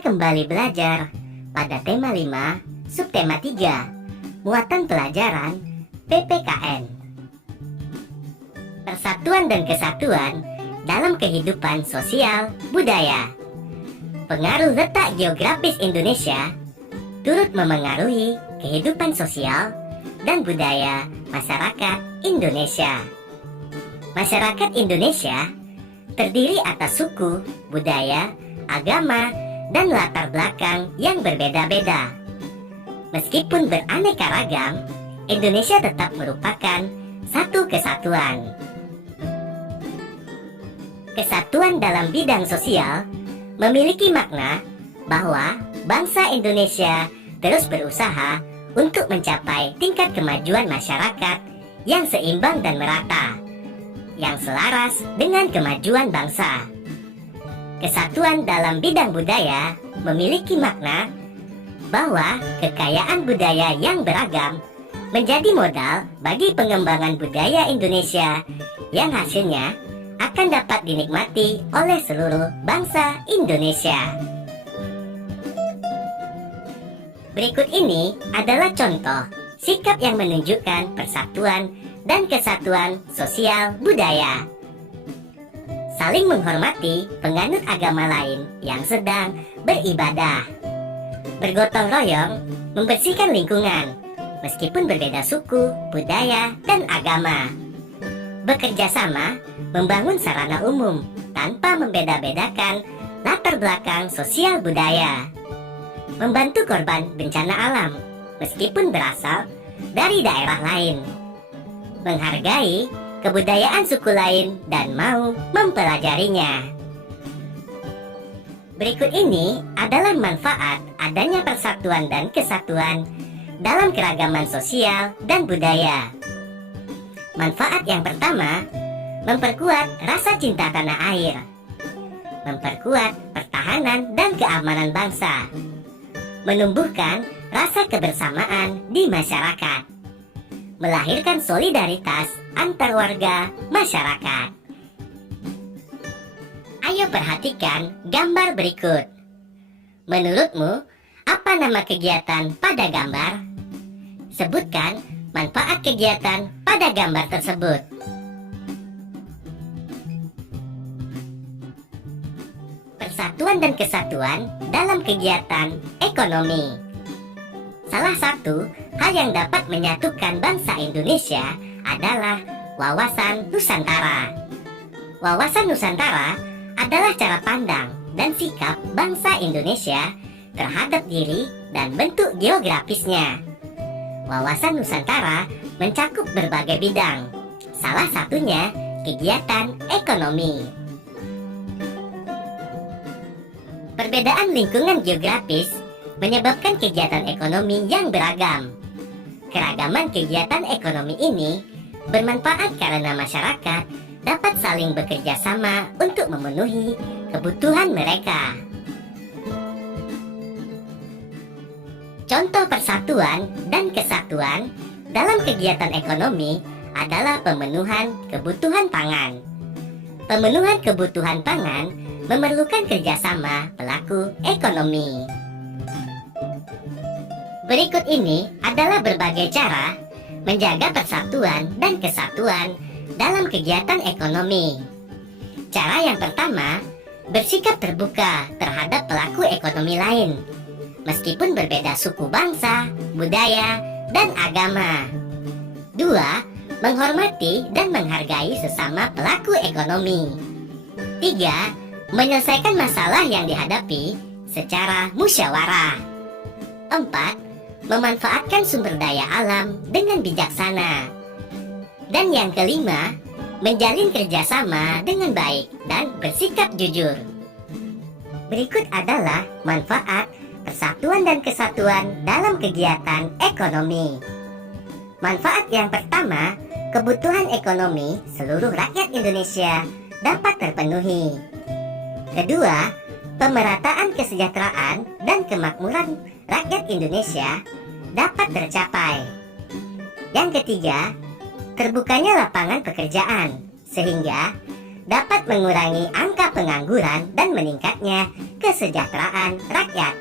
Kita kembali belajar pada tema 5, subtema 3, muatan pelajaran PPKN. Persatuan dan kesatuan dalam kehidupan sosial budaya. Pengaruh letak geografis Indonesia turut memengaruhi kehidupan sosial dan budaya masyarakat Indonesia. Masyarakat Indonesia terdiri atas suku, budaya, agama, dan latar belakang yang berbeda-beda. Meskipun beraneka ragam, Indonesia tetap merupakan satu kesatuan. Kesatuan dalam bidang sosial memiliki makna bahwa bangsa Indonesia terus berusaha untuk mencapai tingkat kemajuan masyarakat yang seimbang dan merata, yang selaras dengan kemajuan bangsa. Kesatuan dalam bidang budaya memiliki makna bahwa kekayaan budaya yang beragam menjadi modal bagi pengembangan budaya Indonesia yang hasilnya akan dapat dinikmati oleh seluruh bangsa Indonesia. Berikut ini adalah contoh sikap yang menunjukkan persatuan dan kesatuan sosial budaya. Saling menghormati penganut agama lain yang sedang beribadah. Bergotong royong membersihkan lingkungan meskipun berbeda suku, budaya, dan agama. Bekerja sama membangun sarana umum tanpa membeda-bedakan latar belakang sosial budaya. Membantu korban bencana alam meskipun berasal dari daerah lain. Menghargai kebudayaan suku lain dan mau mempelajarinya. Berikut ini adalah manfaat adanya persatuan dan kesatuan dalam keragaman sosial dan budaya. Manfaat yang pertama, memperkuat rasa cinta tanah air, memperkuat pertahanan dan keamanan bangsa, menumbuhkan rasa kebersamaan di masyarakat, melahirkan solidaritas antar warga masyarakat. Ayo perhatikan gambar berikut. Menurutmu, apa nama kegiatan pada gambar? Sebutkan manfaat kegiatan pada gambar tersebut. Persatuan dan kesatuan dalam kegiatan ekonomi. Salah satu hal yang dapat menyatukan bangsa Indonesia adalah wawasan Nusantara. Wawasan Nusantara adalah cara pandang dan sikap bangsa Indonesia terhadap diri dan bentuk geografisnya. Wawasan Nusantara mencakup berbagai bidang, salah satunya kegiatan ekonomi. Perbedaan lingkungan geografis menyebabkan kegiatan ekonomi yang beragam. Keragaman kegiatan ekonomi ini bermanfaat karena masyarakat dapat saling bekerja sama untuk memenuhi kebutuhan mereka. Contoh persatuan dan kesatuan dalam kegiatan ekonomi adalah pemenuhan kebutuhan pangan. Pemenuhan kebutuhan pangan memerlukan kerjasama pelaku ekonomi. Berikut ini adalah berbagai cara menjaga persatuan dan kesatuan dalam kegiatan ekonomi. Cara yang pertama, bersikap terbuka terhadap pelaku ekonomi lain, meskipun berbeda suku bangsa, budaya, dan agama. 2. Menghormati dan menghargai sesama pelaku ekonomi. 3. Menyelesaikan masalah yang dihadapi secara musyawarah. 4. Memanfaatkan sumber daya alam dengan bijaksana. Dan yang kelima, menjalin kerjasama dengan baik dan bersikap jujur. Berikut adalah manfaat persatuan dan kesatuan dalam kegiatan ekonomi. Manfaat yang pertama, kebutuhan ekonomi seluruh rakyat Indonesia dapat terpenuhi. Kedua, pemerataan kesejahteraan dan kemakmuran rakyat Indonesia dapat tercapai. Yang ketiga, terbukanya lapangan pekerjaan, sehingga dapat mengurangi angka pengangguran dan meningkatnya kesejahteraan rakyat.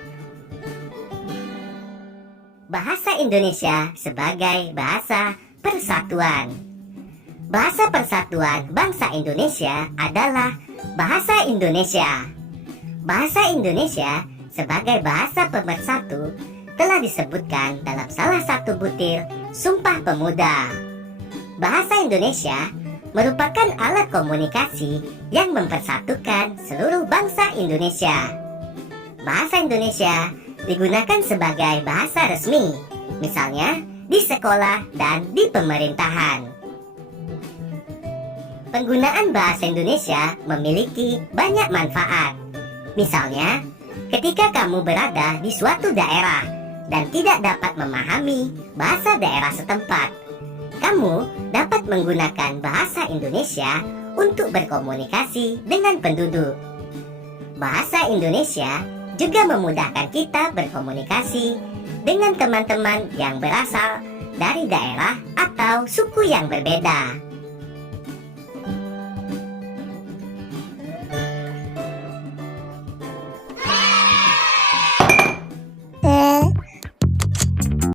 Bahasa Indonesia sebagai bahasa persatuan. Bahasa persatuan bangsa Indonesia adalah bahasa Indonesia. Bahasa Indonesia sebagai bahasa pemersatu telah disebutkan dalam salah satu butir Sumpah Pemuda. Bahasa Indonesia merupakan alat komunikasi yang mempersatukan seluruh bangsa Indonesia. Bahasa Indonesia digunakan sebagai bahasa resmi, misalnya di sekolah dan di pemerintahan. Penggunaan bahasa Indonesia memiliki banyak manfaat. Misalnya, ketika kamu berada di suatu daerah dan tidak dapat memahami bahasa daerah setempat, kamu dapat menggunakan bahasa Indonesia untuk berkomunikasi dengan penduduk. Bahasa Indonesia juga memudahkan kita berkomunikasi dengan teman-teman yang berasal dari daerah atau suku yang berbeda.